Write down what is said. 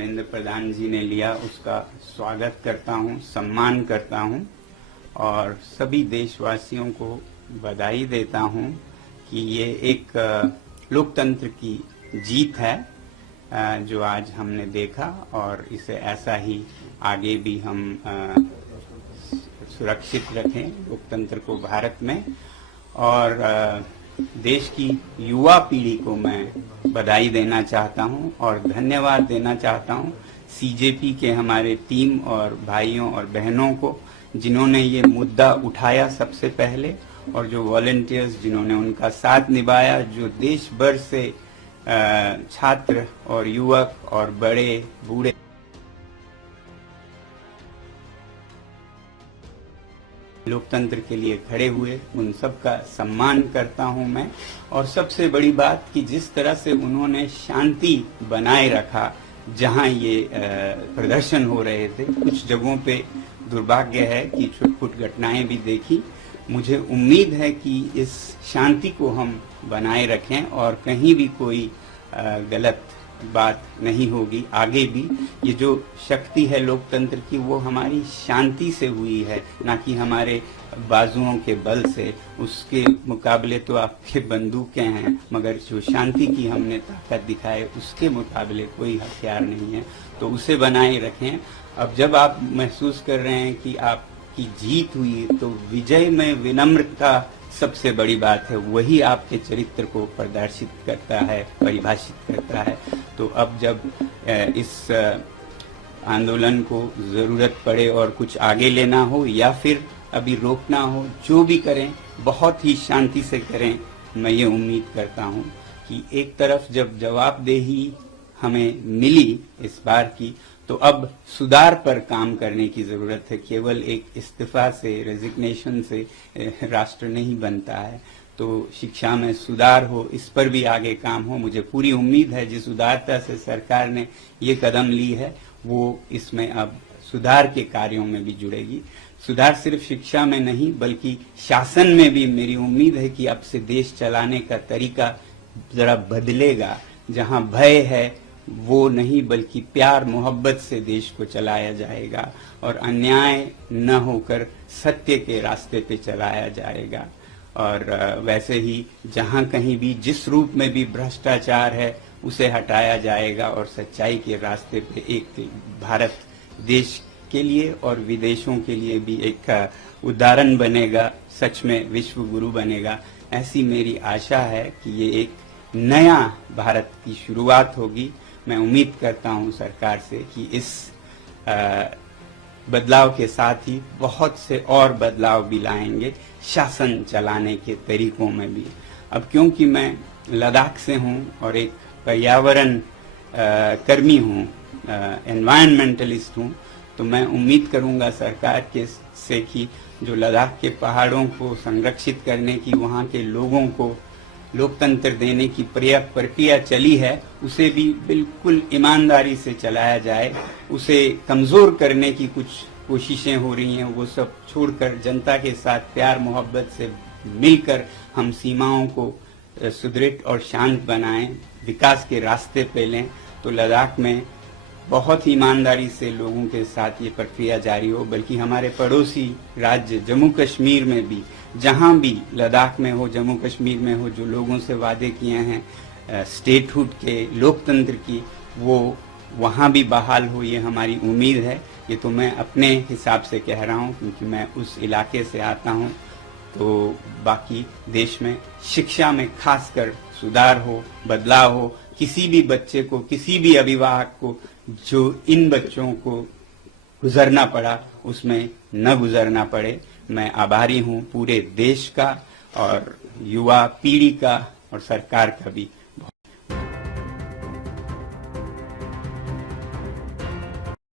धर्मेंद्र प्रधान जी ने लिया उसका स्वागत करता हूं, सम्मान करता हूं और सभी देशवासियों को बधाई देता हूं कि ये एक लोकतंत्र की जीत है जो आज हमने देखा और इसे ऐसा ही आगे भी हम सुरक्षित रखें लोकतंत्र को भारत में। और देश की युवा पीढ़ी को मैं बधाई देना चाहता हूं और धन्यवाद देना चाहता हूं सीजेपी के हमारे टीम और भाइयों और बहनों को जिन्होंने ये मुद्दा उठाया सबसे पहले, और जो वॉलंटियर्स जिन्होंने उनका साथ निभाया, जो देश भर से छात्र और युवक और बड़े बूढ़े लोकतंत्र के लिए खड़े हुए, उन सब का सम्मान करता हूं मैं। और सबसे बड़ी बात कि जिस तरह से उन्होंने शांति बनाए रखा जहां ये प्रदर्शन हो रहे थे, कुछ जगहों पे दुर्भाग्य है कि छुटपुट घटनाएं भी देखी। मुझे उम्मीद है कि इस शांति को हम बनाए रखें और कहीं भी कोई गलत बात नहीं होगी। आगे भी ये जो शक्ति है लोकतंत्र की वो हमारी शांति से हुई है, ना कि हमारे बाजुओं के बल से। उसके मुकाबले तो आपके बंदूकें हैं, मगर जो शांति की हमने ताकत दिखाई उसके मुकाबले कोई हथियार नहीं है, तो उसे बनाए रखें। अब जब आप महसूस कर रहे हैं कि आपकी जीत हुई, तो विजय में विनम्रता सबसे बड़ी बात है, वही आपके चरित्र को प्रदर्शित करता है, परिभाषित करता है। तो अब जब इस आंदोलन को जरूरत पड़े और कुछ आगे लेना हो या फिर अभी रोकना हो, जो भी करें बहुत ही शांति से करें। मैं ये उम्मीद करता हूँ कि एक तरफ जब जवाबदेही हमें मिली इस बार की, तो अब सुधार पर काम करने की जरूरत है। केवल एक इस्तीफा से, रेजिग्नेशन से राष्ट्र नहीं बनता है। तो शिक्षा में सुधार हो, इस पर भी आगे काम हो। मुझे पूरी उम्मीद है जिस उदारता से सरकार ने ये कदम ली है वो इसमें अब सुधार के कार्यों में भी जुड़ेगी। सुधार सिर्फ शिक्षा में नहीं बल्कि शासन में भी मेरी उम्मीद है कि अब से देश चलाने का तरीका जरा बदलेगा। जहां भय है वो नहीं बल्कि प्यार मोहब्बत से देश को चलाया जाएगा और अन्याय न होकर सत्य के रास्ते पे चलाया जाएगा। और वैसे ही जहां कहीं भी जिस रूप में भी भ्रष्टाचार है उसे हटाया जाएगा और सच्चाई के रास्ते पे एक भारत देश के लिए और विदेशों के लिए भी एक उदाहरण बनेगा, सच में विश्व गुरु बनेगा। ऐसी मेरी आशा है कि ये एक नया भारत की शुरुआत होगी। मैं उम्मीद करता हूं सरकार से कि इस बदलाव के साथ ही बहुत से और बदलाव भी लाएंगे शासन चलाने के तरीकों में भी। अब क्योंकि मैं लद्दाख से हूं और एक पर्यावरण कर्मी हूं, एनवायरमेंटलिस्ट हूं, तो मैं उम्मीद करूंगा सरकार के से कि जो लद्दाख के पहाड़ों को संरक्षित करने की, वहां के लोगों को लोकतंत्र देने की प्रक्रिया चली है, उसे भी बिल्कुल ईमानदारी से चलाया जाए। उसे कमजोर करने की कुछ कोशिशें हो रही हैं, वो सब छोड़कर जनता के साथ प्यार मोहब्बत से मिलकर हम सीमाओं को सुदृढ़ और शांत बनाएं, विकास के रास्ते पे लें। तो लद्दाख में बहुत ही ईमानदारी से लोगों के साथ ये प्रक्रिया जारी हो। बल्कि हमारे पड़ोसी राज्य जम्मू कश्मीर में भी, जहां भी लद्दाख में हो, जम्मू कश्मीर में हो, जो लोगों से वादे किए हैं स्टेटहुड के, लोकतंत्र की, वो वहां भी बहाल हो, ये हमारी उम्मीद है। ये तो मैं अपने हिसाब से कह रहा हूं क्योंकि मैं उस इलाके से आता हूं। तो बाकी देश में शिक्षा में खासकर सुधार हो, बदलाव हो। किसी भी बच्चे को, किसी भी अभिभावक को जो इन बच्चों को गुजरना पड़ा उसमें न गुजरना पड़े। मैं आभारी हूं पूरे देश का और युवा पीढ़ी का और सरकार का भी।